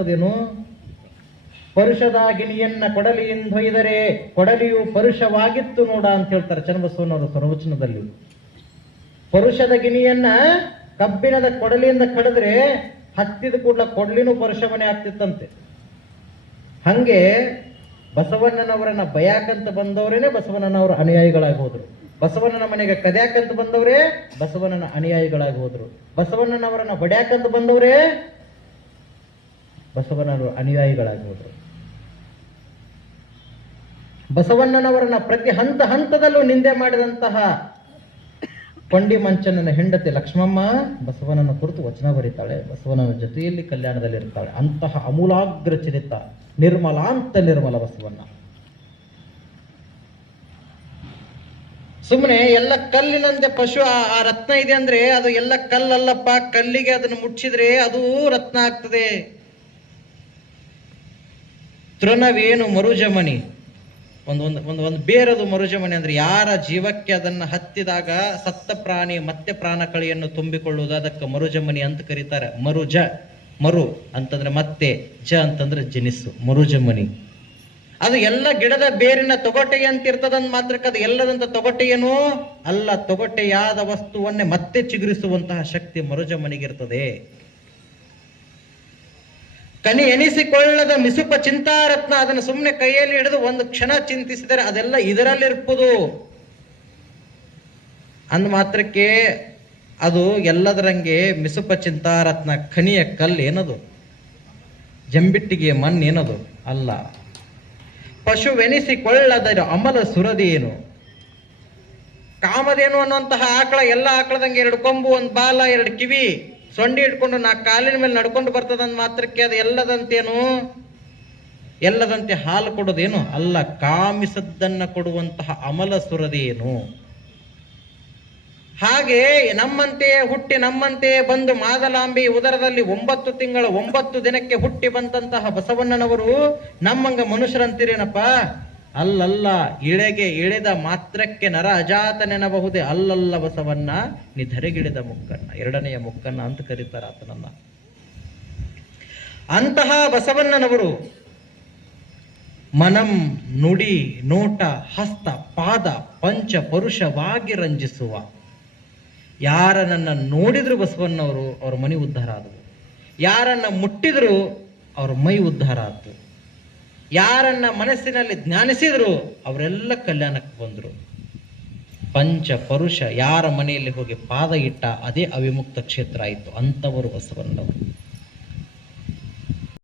ಆಗ್ತದೇನು? ಪರುಷದಾಗಿನಿಯನ್ನ ಕೊಡಲಿಯಿಂದೊಯ್ದರೆ ಕೊಡಲಿಯು ಪರುಷವಾಗಿತ್ತು ನೋಡ ಅಂತ ಹೇಳ್ತಾರೆ ಚನ್ನಬಸವನವರು ಸರ್ವಚನದಲ್ಲಿ. ಪರುಷದ ಗಿನಿಯನ್ನ ಕಬ್ಬಿಣದ ಕೊಡಲಿಯಿಂದ ಕಡಿದ್ರೆ ಹತ್ತಿದ ಕೂಡಲ ಕೊಡ್ಲಿನೂ ಪರುಷವನೇ ಆಗ್ತಿತ್ತಂತೆ. ಹಂಗೆ ಬಸವಣ್ಣನವರನ್ನ ಬಯಾಕಂತ ಬಂದವರೇನೆ ಬಸವಣ್ಣನವರ ಅನುಯಾಯಿಗಳಾಗಿ ಹೋದ್ರು. ಬಸವಣ್ಣನ ಮನೆಗೆ ಕದ್ಯಾಕಂತ ಬಂದವರೇ ಬಸವಣ್ಣನ ಅನುಯಾಯಿಗಳಾಗಿ ಹೋದ್ರು. ಬಸವಣ್ಣನವರನ್ನ ಹೊಡ್ಯಾಕಂತ ಬಂದವರೇ ಬಸವಣ್ಣನವರ ಅನುಯಾಯಿಗಳಾಗಿ ಹೋದ್ರು. ಬಸವಣ್ಣನವರನ್ನ ಪ್ರತಿ ಹಂತ ಹಂತದಲ್ಲೂ ನಿಂದೆ ಮಾಡಿದಂತಹ ಕೊಂಡಿ ಮಂಚನನ ಹೆಂಡತಿ ಲಕ್ಷ್ಮಮ್ಮ ಬಸವನನ ಕುರಿತು ವಚನ ಬರೀತಾಳೆ. ಬಸವನನ ಜೊತೆಯಲ್ಲಿ ಕಲ್ಯಾಣದಲ್ಲಿ ಇರ್ತಾಳೆ. ಅಂತಹ ಅಮೂಲಾಗ್ರ ಚರಿತ ನಿರ್ಮಲಾಂತ ನಿರ್ಮಲ ಬಸವಣ್ಣ. ಸುಮ್ಮನೆ ಎಲ್ಲ ಕಲ್ಲಿನಂತೆ ಪಶು ಆ ರತ್ನ ಇದೆ ಅಂದ್ರೆ ಅದು ಎಲ್ಲ ಕಲ್ಲಲ್ಲಪ್ಪ. ಕಲ್ಲಿಗೆ ಅದನ್ನು ಮುಚ್ಚಿದ್ರೆ ಅದು ರತ್ನ ಆಗ್ತದೆ. ತೃಣವೇನು ಮರುಜಮನಿ, ಒಂದು ಬೇರದು ಮರುಜಮನಿ ಅಂದ್ರೆ ಯಾರ ಜೀವಕ್ಕೆ ಅದನ್ನ ಹತ್ತಿದಾಗ ಸತ್ತ ಪ್ರಾಣಿ ಮತ್ತೆ ಪ್ರಾಣ ಕಳಿಯನ್ನು ತುಂಬಿಕೊಳ್ಳುವುದು, ಅದಕ್ಕೆ ಮರುಜಮನಿ ಅಂತ ಕರೀತಾರೆ. ಮರುಜ, ಮರು ಅಂತಂದ್ರೆ ಮತ್ತೆ, ಜ ಅಂತಂದ್ರೆ ಜನಿಸು, ಮರುಜಮನಿ. ಅದು ಎಲ್ಲ ಗಿಡದ ಬೇರಿನ ತೊಗಟೆ ಅಂತ ಇರ್ತದಂತ ಮಾತ್ರಕ್ಕೆ ಅದು ಎಲ್ಲದಂತ ತೊಗಟೆಯೇನೋ ಅಲ್ಲ. ತೊಗಟೆಯಾದ ವಸ್ತುವನ್ನೇ ಮತ್ತೆ ಚಿಗುರಿಸುವಂತಹ ಶಕ್ತಿ ಮರುಜಮನಿಗಿರ್ತದೆ. ಕನಿ ಎನಿಸಿಕೊಳ್ಳದ ಮಿಸುಪ ಚಿಂತಾರತ್ನ, ಅದನ್ನು ಸುಮ್ಮನೆ ಕೈಯಲ್ಲಿ ಹಿಡಿದು ಒಂದು ಕ್ಷಣ ಚಿಂತಿಸಿದರೆ ಅದೆಲ್ಲ ಇದರಲ್ಲಿರ್ಪುದು ಅಂದ ಮಾತ್ರಕ್ಕೆ ಅದು ಎಲ್ಲದರಂಗೆ ಮಿಸುಪ ಚಿಂತಾರತ್ನ. ಖನಿಯ ಕಲ್ಲು ಏನದು? ಜಂಬಿಟ್ಟಿಗೆ ಮಣ್ಣು ಏನದು? ಅಲ್ಲ. ಪಶುವೆನಿಸಿಕೊಳ್ಳದರ ಅಮಲ ಸುರದೇನು. ಕಾಮಧೇನು ಅನ್ನುವಂತಹ ಆಕಳ ಎಲ್ಲ ಆಕಳದಂಗೆ 2 ಕೊಂಬು, 1 ಬಾಲ, 2 ಕಿವಿ, ಸೊಂಡಿ ಇಟ್ಕೊಂಡು 4 ಕಾಲಿನ ಮೇಲೆ ನಡ್ಕೊಂಡು ಬರ್ತದಂತ ಮಾತ್ರಕ್ಕೆ ಅದು ಎಲ್ಲದಂತೇನು? ಎಲ್ಲದಂತೆ ಹಾಲು ಕೊಡೋದೇನು? ಅಲ್ಲ. ಕಾಮಿಸದ್ದನ್ನ ಕೊಡುವಂತಹ ಅಮಲ ಸುರದೇನು. ಹಾಗೆ ನಮ್ಮಂತೆಯೇ ಹುಟ್ಟಿ ನಮ್ಮಂತೆಯೇ ಬಂದು ಮಾದಲಾಂಬಿ ಉದರದಲ್ಲಿ 9 ತಿಂಗಳ 9 ದಿನಕ್ಕೆ ಹುಟ್ಟಿ ಬಂದಂತಹ ಬಸವಣ್ಣನವರು ನಮ್ಮಂಗ ಮನುಷ್ಯರಂತೀರೇನಪ್ಪ? ಅಲ್ಲಲ್ಲ. ಇಳೆಗೆ ಇಳಿದ ಮಾತ್ರಕ್ಕೆ ನರ ಅಜಾತನೆನಬಹುದೇ. ಅಲ್ಲಲ್ಲ ಬಸವಣ್ಣ, ನೀ ಧರೆಗಿಳಿದ ಮುಕ್ಕಣ್ಣ, 2ನೆಯ ಮುಕ್ಕಣ್ಣ ಅಂತ ಕರೀತಾರ ಆತನನ್ನ. ಅಂತಹ ಬಸವಣ್ಣನವರು ಮನಂ, ನುಡಿ, ನೋಟ, ಹಸ್ತ, ಪಾದ ಪಂಚ ಪರುಷವಾಗಿ ರಂಜಿಸುವ. ಯಾರನ್ನ ನೋಡಿದ್ರು ಬಸವಣ್ಣವರು ಅವ್ರ ಮನೆ ಉದ್ಧಾರ ಆದವು. ಯಾರನ್ನ ಮುಟ್ಟಿದ್ರು ಅವ್ರ ಮೈ ಉದ್ಧಾರ ಆಯ್ತು. ಯಾರನ್ನ ಮನಸ್ಸಿನಲ್ಲಿ ಜ್ಞಾನಿಸಿದ್ರು ಅವರೆಲ್ಲ ಕಲ್ಯಾಣಕ್ಕೆ ಬಂದ್ರು. ಪಂಚ ಪರುಷ ಯಾರ ಮನೆಯಲ್ಲಿ ಹೋಗಿ ಪಾದ ಇಟ್ಟ ಅದೇ ಅವಿಮುಕ್ತ ಕ್ಷೇತ್ರ ಆಯಿತು. ಅಂಥವರು ಬಸವಣ್ಣವರು.